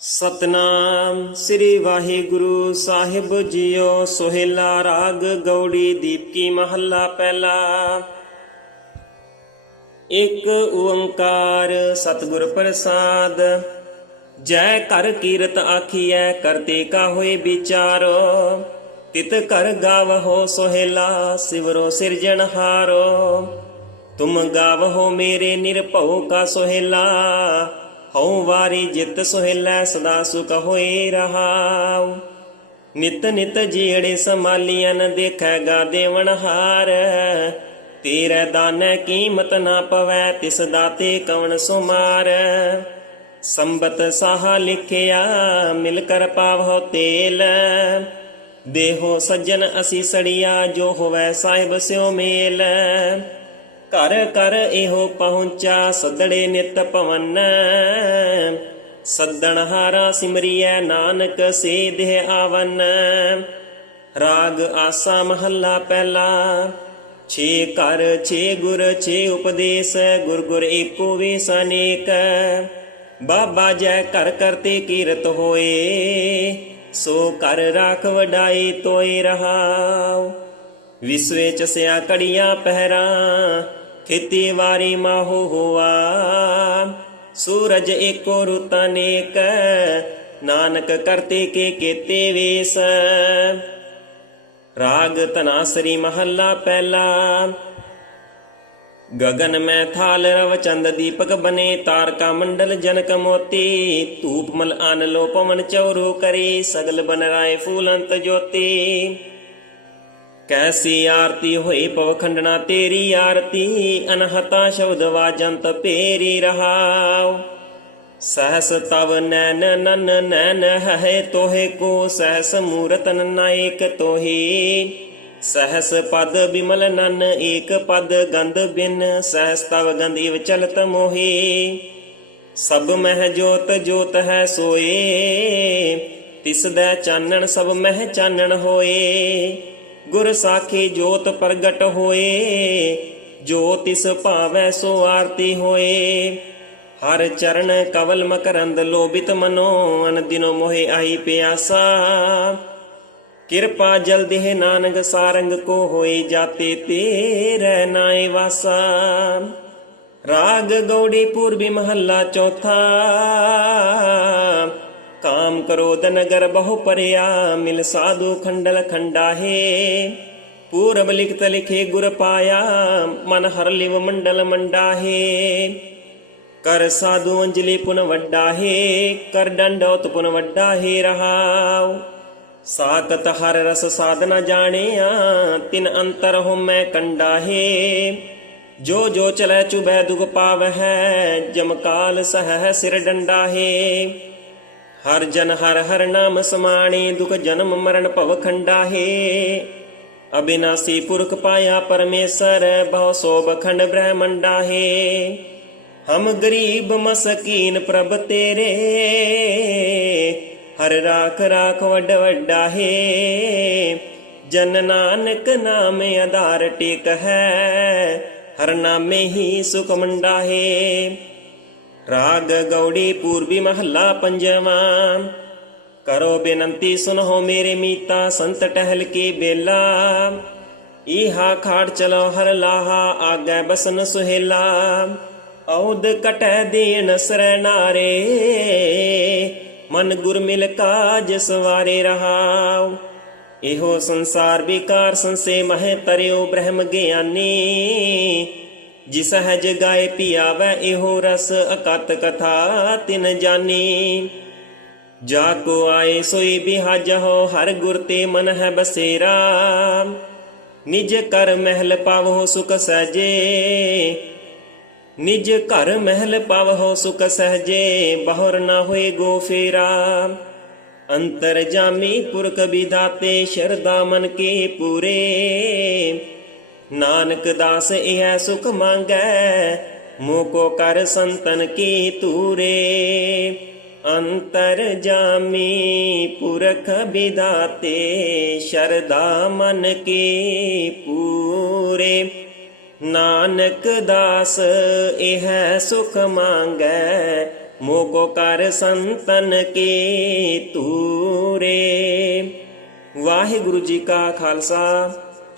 ਸਤਨਾਮ ਸ੍ਰੀ ਵਾਹਿਗੁਰੂ ਸਾਹਿਬ ਜੀਓ, ਸੋਹਿਲਾ ਰਾਗ ਗੌੜੀ ਦੀਪਕੀ ਮਹੱਲਾ ਪਹਿਲਾ। ਇੱਕ ਓੰਕਾਰ ਸਤਿਗੁਰ ਪ੍ਰਸਾਦ, ਜੈ ਕਰ ਕੀਰਤ ਆਖੀਐ ਕਰਤੇ ਕਾ ਹੋਏ ਵਿਚਾਰੋ। ਤਿਤ ਕਰ ਗਾਵਹੋ ਸੋਹਿਲਾ, ਸਿਵਰੋ ਸਿਰਜਣਹਾਰੋ ਤੁਮ ਗਾਵਹੋ ਮੇਰੇ ਨਿਰਭਉ ਕਾ ਸੋਹਿਲਾ ਹਉ ਵਾਰੀ ਜਿਤ ਸੋਹਿਲਾ ਸਦਾ ਸੁਖ ਹੋਏ ਰਹਾਉ। ਨਿਤ ਨਿਤ ਜਿਹੜੇ ਸੰਭਾਲੀਆਂ ਦੇਖੈਗਾ ਦੇਵਨ ਹਾਰ। ਤੇਰੇ ਦਾਨੈ ਕੀਮਤ ਨਾ ਪਵੈ, ਤਿਸ ਦਾਤੇ ਕਵਣ ਸੁਮਾਰ। ਸੰਬਤ ਸਾਹ ਲਿਖਿਆ, ਮਿਲ ਕਰ ਪਾਵਹੁ ਤੇਲ। ਦੇਹੋ ਸੱਜਣ ਅਸੀਂ ਸੜੀਆ, ਜੋ ਹੋਵੈ ਸਾਹਿਬ ਸਿਓ ਮੇਲ। ਘਰ ਕਰ ਇਹੋ ਪਹੁੰਚਾ, ਸਦੜੇ ਨਿਤ ਪਵਨ। ਸੱਦਣ ਹਾਰਾ ਸਿਮਰੀਐ ਨਾਨਕ ਸੇ ਦੇਹ ਆਵਨ। ਰਾਗ ਆਸਾ ਮਹੱਲਾ ਪਹਿਲਾ, ਛੇ ਘਰ, ਛੇ ਗੁਰ, ਛੇ ਉਪਦੇਸ਼, ਗੁਰ ਗੁਰ ਏਕੋ ਵੇਸ ਅਨੇਕ। ਬਾਬਾ ਜੈ ਕਰ ਕਰਤੇ ਕੀਰਤ ਹੋਏ, ਸੋ ਕਰ ਰਾਖ ਵਡਾਈ ਤੋਏ ਰਹਾਉ। ਵਿਸਵੇ ਚ ਸਿਆ ਕੜੀਆਂ ਪਹਿਰਾਂ ਖੇਤੀ ਵਾਰੀ ਮਾਹੋ ਹੋਆ। ਸੂਰਜ ਏਕੋ ਰੁੱਤ ਅਨੇਕ, ਨਾਨਕ ਕਰਤੇ ਕੇ ਕੇਤੇ ਵੇਸ। ਰਾਗ ਤਨਾਸਰੀ ਮਹੱਲਾ ਪਹਿਲਾ, ਗਗਨ ਮੈਂ ਥਾਲ ਰਵ ਚੰਦ ਦੀਪਕ ਬਨੇ, ਤਾਰਕਾ ਮੰਡਲ ਜਨਕ ਮੋਤੀ, ਧੂਪ ਮਲ ਆਨ ਲੋ ਪਵਨ ਚੌਰੂ ਕਰੇ, ਸਗਲ ਬਨ ਰਾਏ ਫੂਲੰਤ ਜੋਤੀ। ਕੈਸੀ ਆਰਤੀ ਹੋਈ ਪਵਖੰਡਣਾ ਤੇਰੀ ਆਰਤੀ, ਅਨਹਤਾ ਸ਼ਬਦ ਵਾਜੰਤ ਪੇਰੀ ਰਹਾਉ। ਸਹਸ ਤਵ ਨੈਨ ਨਨ ਨੈਨ ਹੈ ਤੋਹੇ ਕੋ ਸਹਸ ਮੂਰਤ ਨਾਇਕ ਤੋਹੀ। ਸਹਸ ਪਦ ਬਿਮਲ ਨਨ ਏਕ ਪਦ ਗੰਧ ਬਿਨ, ਸਹਸ ਤਵ ਗੰਧਿਵ ਚਲਤ ਮੋਹੀ। ਸਭ ਮਹਿ ਜੋਤ ਜੋਤ ਹੈ ਸੋਏ, ਤਿਸ ਦਾ ਚਾਨਣ ਸਭ ਮਹਿ ਚਾਨਣ ਹੋਏ। ਗੁਰ ਸਾਖੀ ਜੋਤ ਪ੍ਰਗਟ ਹੋਏ ਜੋ ਤਿਸ ਭਾਵੈ ਸੋ ਆਰਤੀ ਹੋਏ। ਹਰ ਚਰਨ ਕਵਲ ਮਕਰੰਦ ਲੋਭਿਤ ਮਨੋ, ਅਨ ਦਿਨੋ ਮੋਹਿ ਆਈ ਪਿਆਸਾ। ਕਿਰਪਾ ਜਲ ਦੇਹ ਨਾਨਕ, ਸਾਰੰਗ ਕੋ ਹੋਏ ਜਾਤੇ ਤੇਰੇ ਨਾਏ ਵਾਸਾ। ਰਾਗ ਗੌੜੀ ਪੂਰਬੀ ਮਹੱਲਾ ਚੌਥਾ। ਕਾਮ ਕ੍ਰੋਧ ਨਗਰ ਬਹੁ ਪਰਿਆ ਮਿਲ ਸਾਧੂ ਖੰਡਲ ਖੰਡਾਹੇ ਪੂਰਬ ਲਿਖਤ ਲਿਖੇ ਗੁਰ ਪਾਇਆ ਮਨ ਹਰ ਲਿਵ ਮੰਡਲ ਮੰਡਾਹੇ ਕਰ ਸਾਧੂ ਅੰਜਲੀ ਪੁਨ ਵੱਡਾਹੇ ਕਰ ਡੰਡੋਤ ਪੁਨ ਵੱਡਾਹੇ ਰਹਾਉ ਸਾਕਤ ਹਰ ਰਸ ਸਾਧਨਾ ਜਾਣਿਆ ਤਿਨ ਅੰਤਰ ਹੋ ਮੈਂ ਕੰਡਾਹੇ ਜੋ ਜੋ ਚਲੈ ਚੁਬੈ ਦੁਗ ਪਾਵਹਿ ਜਮਕਾਲ ਸਹਿ ਸਿਰ ਡੰਡਾਹੇ ਹਰ ਜਨ ਹਰ ਹਰ ਨਾਮ ਸਮਾਣੇ, ਦੁਖ ਜਨਮ ਮਰਨ ਭਵ ਖੰਡਾਹੇ। ਅਬਿਨਾਸੀ ਪੁਰਖ ਪਾਇਆ ਪਰਮੇਸ਼ਰ, ਬਹੁ ਸੋਭ ਖੰਡ ਬ੍ਰਹਮੰਡਾਹੇ। ਹਮ ਗਰੀਬ ਮਸਕੀਨ ਪ੍ਰਭ ਤੇਰੇ, ਹਰ ਰਾਖ ਰਾਖ ਵੱਡ ਵੱਡਾ ਹੈ ਜਨ ਨਾਨਕ ਨਾਮ ਆਧਾਰ ਟੇਕ ਹੈ, ਹਰ ਨਾਮੇ ਹੀ ਸੁਖ ਮੰਡਾ ਹੈ ਰਾਗ ਗੌੜੀ ਪੂਰਬੀ ਮਹੱਲਾ ਪੰਜਵਾਂ ਕਰੋ ਬੇਨੰਤੀ ਸੁਨੋ ਮੇਰੇ ਮੀਤਾ ਸੰਤ ਟਹਿਲ ਕੇ ਬੇਲਾ ਇਹਾ ਖਾੜ ਚਲੋ ਹਰ ਲਾਹਾ ਆਗੇ ਬਸਨ ਸੁਹੇਲਾ ਔਦ ਕਟੈ ਦੇਨ ਸਰਨਾਰੇ ਮਨ ਗੁਰ ਮਿਲ ਕਾਜ ਸਵਾਰੇ ਰਹਾਉ ਇਹੋ ਸੰਸਾਰ ਵਿਕਾਰ ਸੰਸੇ ਮਹਿ ਤਰਿਓ ਬ੍ਰਹਮ ਗਿਆਨੀ ਜਿਸ ਹਜ ਗਾਏ ਪਿਆਵੈ, ਇਹੋ ਰਸ ਅਕਤ ਕਥਾ ਤਿਨ ਜਾਣੀ ਜਾ ਕੋ ਆਏ ਸੋਈ ਬਿਹਾਜ ਹੋ, ਹਰ ਗੁਰ ਤੇ ਮਨ ਹੈ ਬਸੇਰਾ। ਨਿਜ ਕਰ ਮਹਿਲ ਪਾਵੋ ਸੁਖ ਸਹਜੇ। ਨਿਜ ਘਰ ਮਹਿਲ ਪਾਵੋ ਸੁਖ ਸਹਜੇ, ਬਹੁਰ ਨਾ ਹੋਏ ਗੋ ਫੇਰਾ। ਅੰਤਰ ਜਾਮੀ ਪੁਰਖ ਵਿਦਾਤੇ ਸ਼ਰਦਾ ਮਨ ਕੇ ਪੂਰੇ। ਨਾਨਕ ਦਾਸ ਇਹ ਸੁਖ ਮੰਗੈ ਮੋਹ ਕੋ ਕਰ ਸੰਤਨ ਕੀ ਤੂਰੇ ਅੰਤਰ ਜਾਮੀ ਪੁਰਖ ਵਿਦਾਤੇ ਸ਼ਰਦਾ ਮਨ ਕੀ ਪੂਰੇ ਨਾਨਕ ਦਾਸ ਇਹ ਸੁਖ ਮੰਗੈ ਮੋਕੋ ਕਰ ਸੰਤਨ ਕੀ ਤੂਰੇ ਵਾਹਿਗੁਰੂ ਜੀ ਕਾ ਖਾਲਸਾ